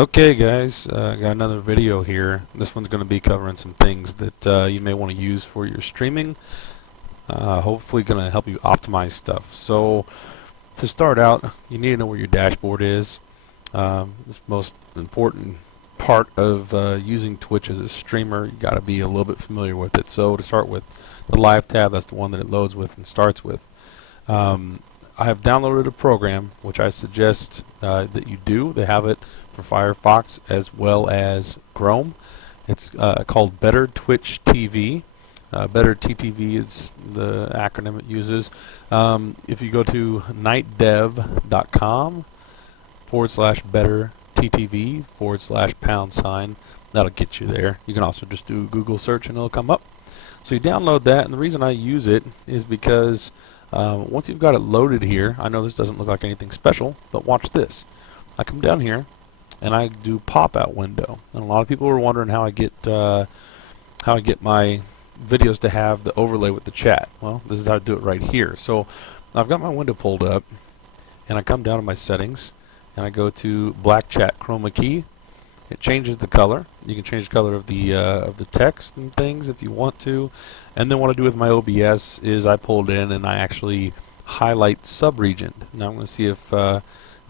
Okay guys, got another video here. This one's going to be covering some things that you may want to use for your streaming. Hopefully going to help you optimize stuff. So to start out, you need to know where your dashboard is. It's the most important part of using Twitch as a streamer. You got to be a little bit familiar with it. So to start with, the live tab, that's the one that it loads with and starts with. I have downloaded a program which I suggest that you do. They have it for Firefox as well as Chrome. It's called Better Twitch TV. Better TTV is the acronym it uses. If you go to nightdev.com/better TTV /#, that'll get you there. You can also just do a Google search and it'll come up. So you download that, and the reason I use it is because once you've got it loaded here, I know this doesn't look like anything special, but watch this. I come down here and I do pop-out window, and a lot of people are wondering how I get my videos to have the overlay with the chat. Well, this is how I do it right here. So I've got my window pulled up, and I come down to my settings, and I go to black chat chroma key. It changes the color. You can change the color of the text and things if you want to. And then what I do with my OBS is I pull it in and I actually highlight subregion. Now I'm going to see if it'll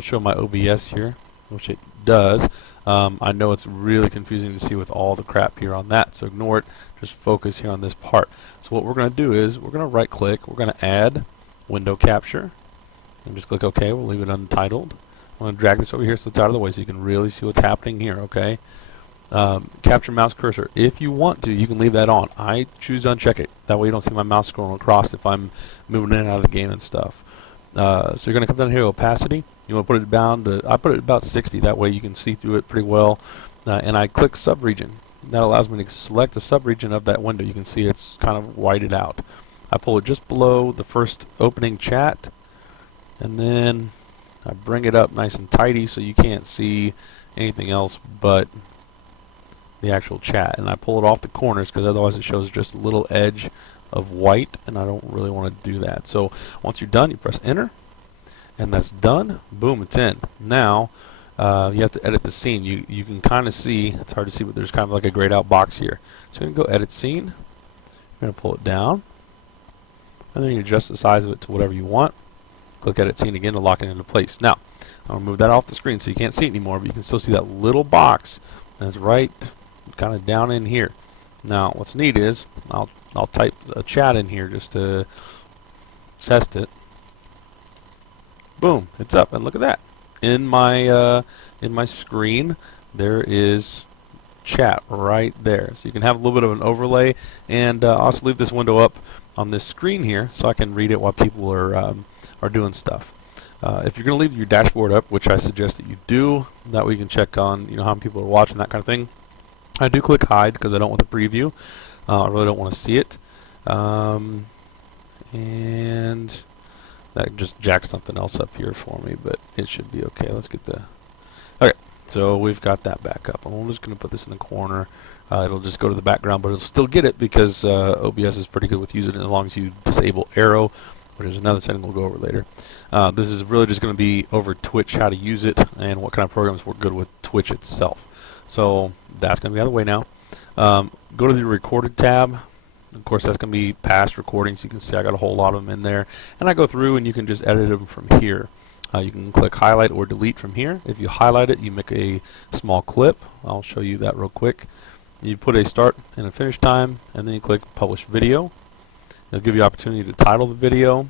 show my OBS here, which it does. I know it's really confusing to see with all the crap here on that, so ignore it. Just focus here on this part. So what we're going to do is we're going to right click. We're going to add window capture and just click OK. We'll leave it untitled. I'm going to drag this over here so it's out of the way so you can really see what's happening here, okay? Capture mouse cursor. If you want to, you can leave that on. I choose to uncheck it. That way you don't see my mouse scrolling across if I'm moving in and out of the game and stuff. So you're going to come down here to opacity. You want to put it down to, I put it about 60. That way you can see through it pretty well. And I click subregion. That allows me to select a subregion of that window. You can see it's kind of whited out. I pull it just below the first opening chat, and then I bring it up nice and tidy so you can't see anything else but the actual chat. And I pull it off the corners because otherwise it shows just a little edge of white, and I don't really want to do that. So once you're done, you press enter, and that's done. Boom, it's in. Now you have to edit the scene. You can kind of see, it's hard to see, but there's kind of like a grayed out box here. So you're going to go edit scene. You're going to pull it down, and then you adjust the size of it to whatever you want. Click edit scene again to lock it into place. Now, I'll move that off the screen so you can't see it anymore, but you can still see that little box that's right kind of down in here. Now, what's neat is I'll type a chat in here just to test it. Boom, it's up, and look at that. In my screen, there is chat right there. So you can have a little bit of an overlay, and also leave this window up on this screen here so I can read it while people are doing stuff. If you're going to leave your dashboard up, which I suggest that you do, that way you can check on how many people are watching, that kind of thing. I do click hide because I don't want the preview. I really don't want to see it. And that just jacked something else up here for me, but it should be okay. Let's get the... Okay, so we've got that back up. I'm just going to put this in the corner. It'll just go to the background, but it'll still get it because OBS is pretty good with using it as long as you disable arrow, which is another setting we'll go over later. This is really just going to be over Twitch, how to use it, and what kind of programs work good with Twitch itself. So that's going to be out of the way now. Go to the recorded tab. Of course, that's going to be past recordings. You can see I got a whole lot of them in there. And I go through, and you can just edit them from here. You can click highlight or delete from here. If you highlight it, you make a small clip. I'll show you that real quick. You put a start and a finish time, and then you click publish video. It'll give you opportunity to title the video.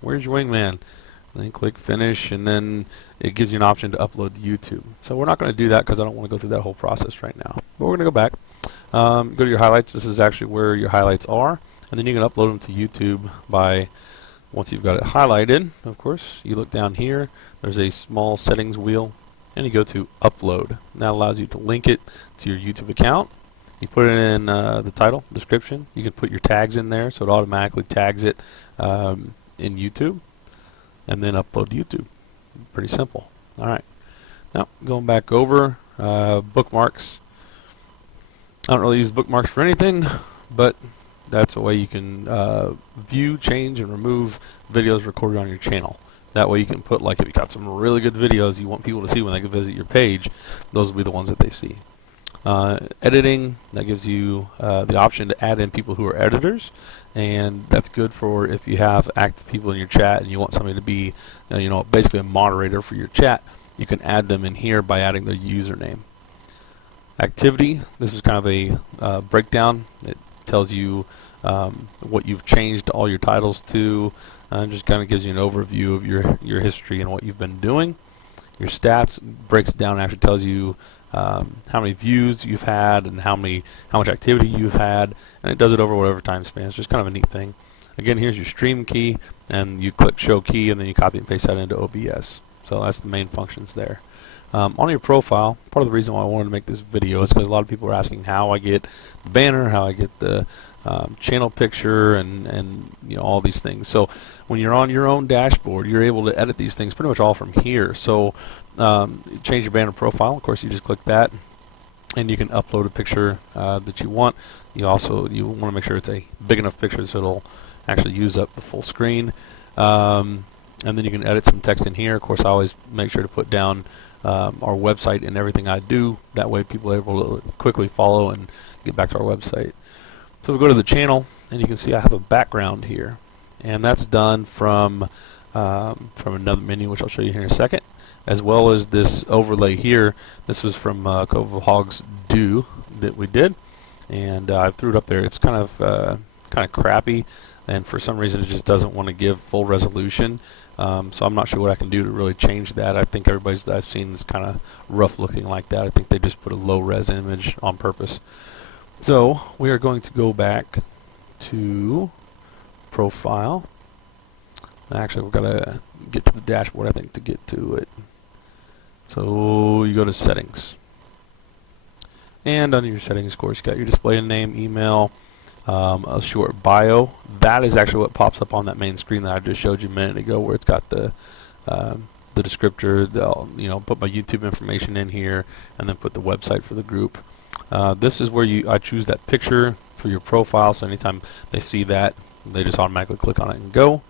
Where's your wingman? And then click finish, and then it gives you an option to upload to YouTube. So we're not going to do that because I don't want to go through that whole process right now. But we're going to go back. Go to your highlights. This is actually where your highlights are. And then you can upload them to YouTube by, once you've got it highlighted, of course, you look down here. There's a small settings wheel, and you go to upload. And that allows you to link it to your YouTube account. You put it in the title, description. You can put your tags in there, so it automatically tags it in YouTube, and then upload to YouTube. Pretty simple. All right. Now, going back over bookmarks. I don't really use bookmarks for anything, but that's a way you can view, change, and remove videos recorded on your channel. That way you can put, like, if you got some really good videos you want people to see when they can visit your page, those will be the ones that they see. Editing, that gives you the option to add in people who are editors, and that's good for if you have active people in your chat and you want somebody to be, basically a moderator for your chat. You can add them in here by adding their username. Activity, this is kind of a breakdown. It tells you what you've changed all your titles to, and just kind of gives you an overview of your history and what you've been doing. Your stats breaks it down and actually tells you how many views you've had and how much activity you've had, and it does it over whatever time span. It's just kind of a neat thing. Again, here's your stream key, and you click show key, and then you copy and paste that into OBS. So that's the main functions there. On your profile, part of the reason why I wanted to make this video is because a lot of people are asking how I get the banner, how I get the channel picture, and all these things. So when you're on your own dashboard, you're able to edit these things pretty much all from here. So change your banner profile. Of course, you just click that, and you can upload a picture that you want. You want to make sure it's a big enough picture so it'll actually use up the full screen. And then you can edit some text in here. Of course, I always make sure to put down our website and everything I do. That way people are able to quickly follow and get back to our website. So we go to the channel, and you can see I have a background here, and that's done from another menu, which I'll show you here in a second, as well as this overlay here. This was from Cove of Hogs Do that we did, and I threw it up there. It's kind of crappy, and for some reason it just doesn't want to give full resolution. So I'm not sure what I can do to really change that. I think everybody's that I've seen is kind of rough looking like that. I think they just put a low res image on purpose. So we are going to go back to profile. Actually, we've got to get to the dashboard, I think, to get to it. So you go to settings, and under your settings, of course, you got your display name, email, a short bio. That is actually what pops up on that main screen that I just showed you a minute ago, where it's got the descriptor. Put my YouTube information in here, and then put the website for the group. This is where I choose that picture for your profile, so anytime they see that, they just automatically click on it and go.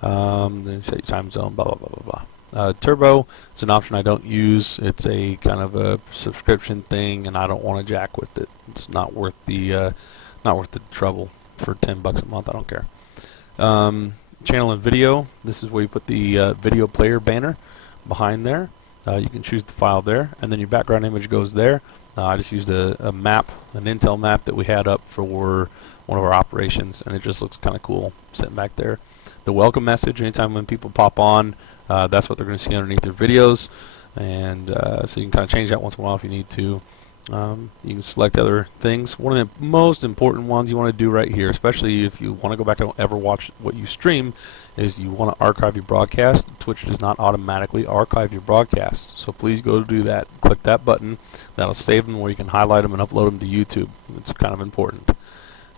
Then you set your time zone, blah, blah, blah, blah, blah. Turbo is an option I don't use. It's a kind of a subscription thing, and I don't want to jack with it. It's not worth the trouble for $10 a month. I don't care. Channel and video. This is where you put the video player banner behind there. You can choose the file there, and then your background image goes there. I just used a map, an Intel map that we had up for one of our operations, and it just looks kind of cool sitting back there. The welcome message, anytime when people pop on, that's what they're going to see underneath their videos, and so you can kind of change that once in a while if you need to. You can select other things. One of the most important ones you want to do right here, especially if you want to go back and ever watch what you stream, is you want to archive your broadcast. Twitch does not automatically archive your broadcasts, so please go do that. Click that button. That'll save them where you can highlight them and upload them to YouTube. It's kind of important.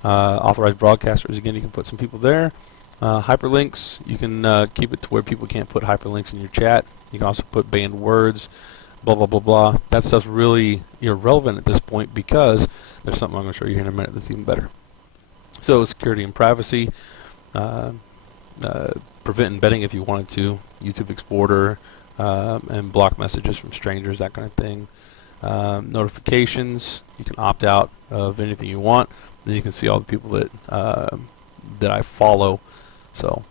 Authorized broadcasters, again, you can put some people there. Hyperlinks, you can keep it to where people can't put hyperlinks in your chat. You can also put banned words. Blah, blah, blah, blah. That stuff's really irrelevant at this point because there's something I'm going to show you here in a minute that's even better. So security and privacy, prevent embedding if you wanted to, YouTube exporter, and block messages from strangers, that kind of thing. Notifications, you can opt out of anything you want. Then you can see all the people that I follow. So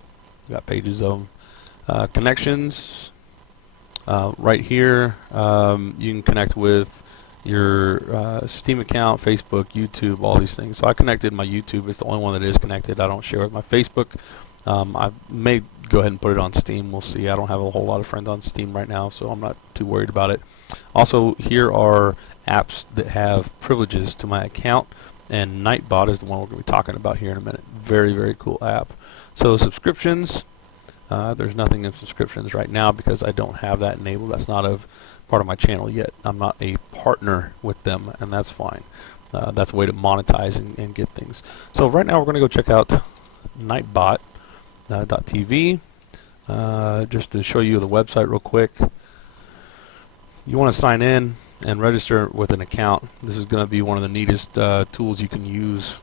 you got pages of them. Connections. Right here, you can connect with your Steam account, Facebook, YouTube, all these things. So I connected my YouTube. It's the only one that is connected. I don't share with my Facebook. I may go ahead and put it on Steam. We'll see. I don't have a whole lot of friends on Steam right now, so I'm not too worried about it. Also, here are apps that have privileges to my account, and Nightbot is the one we're going to be talking about here in a minute. Very, very cool app. So subscriptions. There's nothing in subscriptions right now because I don't have that enabled. That's not part of my channel yet. I'm not a partner with them, and that's fine. That's a way to monetize and get things. So right now we're going to go check out Nightbot.tv just to show you the website real quick. You want to sign in and register with an account. This is going to be one of the neatest tools you can use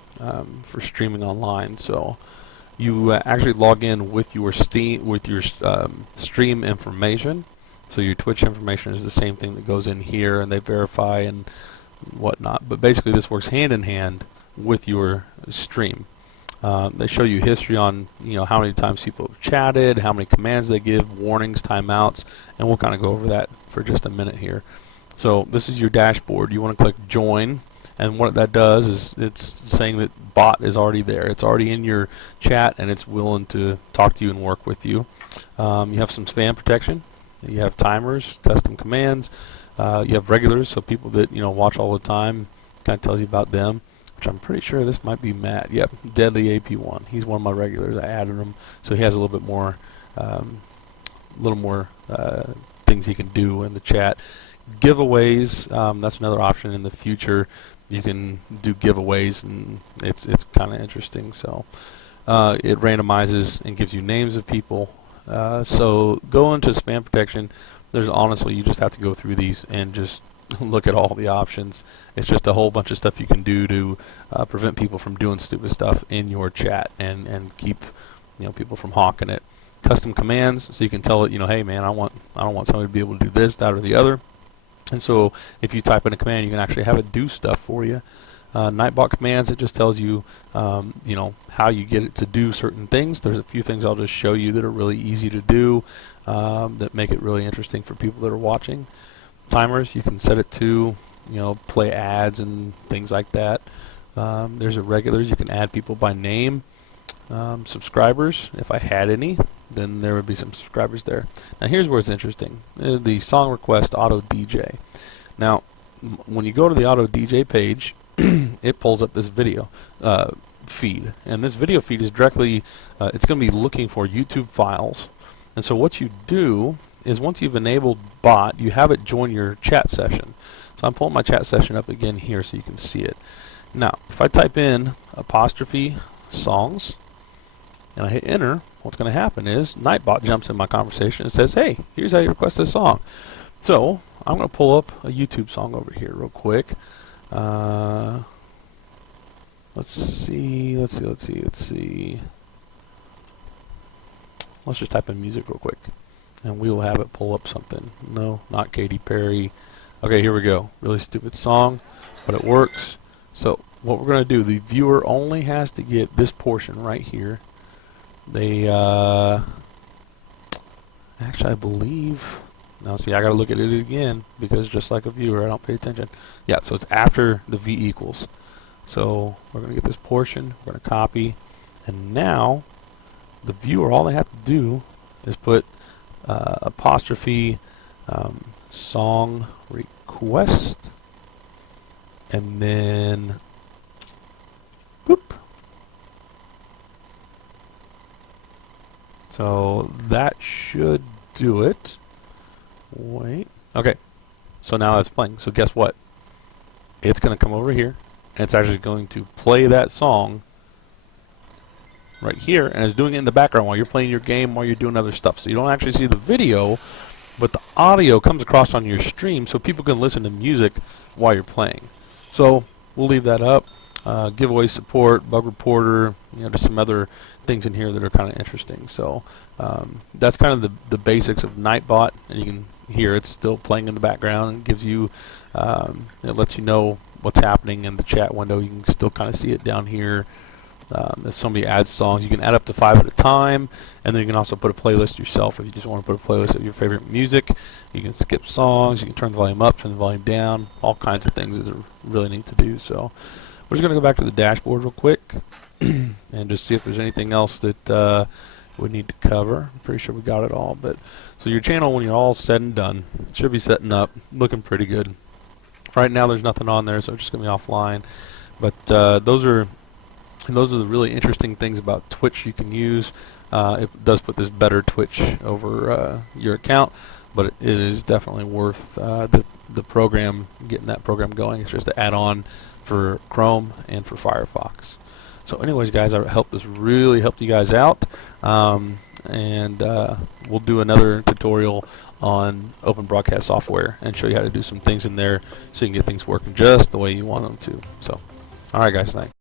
for streaming online. So You actually log in with your stream information. So your Twitch information is the same thing that goes in here, and they verify and whatnot. But basically, this works hand in hand with your stream. They show you history on how many times people have chatted, how many commands they give, warnings, timeouts, and we'll kind of go over that for just a minute here. So this is your dashboard. You want to click join, and what that does is it's saying that bot is already there. It's already in your chat, and it's willing to talk to you and work with you. You have some spam protection. You have timers, custom commands. You have regulars, so people that watch all the time. Kind of tells you about them. Which I'm pretty sure this might be Matt. Yep, Deadly AP1. He's one of my regulars. I added him, so he has a little bit more, things he can do in the chat. Giveaways. That's another option in the future. You can do giveaways, and it's kind of interesting. So it randomizes and gives you names of people. So go into spam protection. There's honestly, you just have to go through these and just look at all the options. It's just a whole bunch of stuff you can do to prevent people from doing stupid stuff in your chat and keep people from hawking it. Custom commands, so you can tell it, hey man, I don't want somebody to be able to do this, that, or the other. And so if you type in a command, you can actually have it do stuff for you. Nightbot commands, it just tells you, how you get it to do certain things. There's a few things I'll just show you that are really easy to do, that make it really interesting for people that are watching. Timers, you can set it to, play ads and things like that. There's irregulars, you can add people by name. Subscribers, if I had any, then there would be some subscribers there. Now here's where it's interesting. The song request auto DJ. Now, when you go to the auto DJ page, it pulls up this video feed, and this video feed is directly, it's going to be looking for YouTube files. And so what you do is once you've enabled bot, you have it join your chat session. So I'm pulling my chat session up again here so you can see it. Now, if I type in apostrophe songs and I hit enter, what's going to happen is Nightbot jumps in my conversation and says, hey, here's how you request this song. So I'm going to pull up a YouTube song over here real quick. Let's see. Let's just type in music real quick, and we will have it pull up something. No, not Katy Perry. Okay, here we go. Really stupid song, but it works. So what we're going to do, the viewer only has to get this portion right here. They, actually, I believe, now see, I got to look at it again, because just like a viewer, I don't pay attention. Yeah, so it's after the V equals. So we're going to get this portion, we're going to copy, and now the viewer, all they have to do is put apostrophe song request, and then boop. So that should do it. Wait. Okay. So now that's playing. So guess what? It's going to come over here, and it's actually going to play that song right here, and it's doing it in the background while you're playing your game, while you're doing other stuff. So you don't actually see the video, but the audio comes across on your stream so people can listen to music while you're playing. So we'll leave that up. Giveaway support, bug reporter, there's some other things in here that are kind of interesting. So that's kind of the basics of Nightbot, and you can hear it's still playing in the background, and gives you, it lets you know what's happening in the chat window. You can still kind of see it down here. If somebody adds songs, you can add up to 5 at a time, and then you can also put a playlist yourself. If you just want to put a playlist of your favorite music, you can skip songs, you can turn the volume up, turn the volume down, all kinds of things that are really neat to do. So we're just going to go back to the dashboard real quick and just see if there's anything else that we need to cover. I'm pretty sure we got it all. But so your channel, when you're all said and done, should be setting up, looking pretty good. Right now there's nothing on there, so it's just going to be offline. But those are the really interesting things about Twitch you can use. It does put this better Twitch over your account, but it is definitely worth the program, getting that program going. It's just an add-on for Chrome and for Firefox. So anyways, guys, I hope this really helped you guys out. And we'll do another tutorial on Open Broadcast software and show you how to do some things in there so you can get things working just the way you want them to. So, all right, guys, thanks.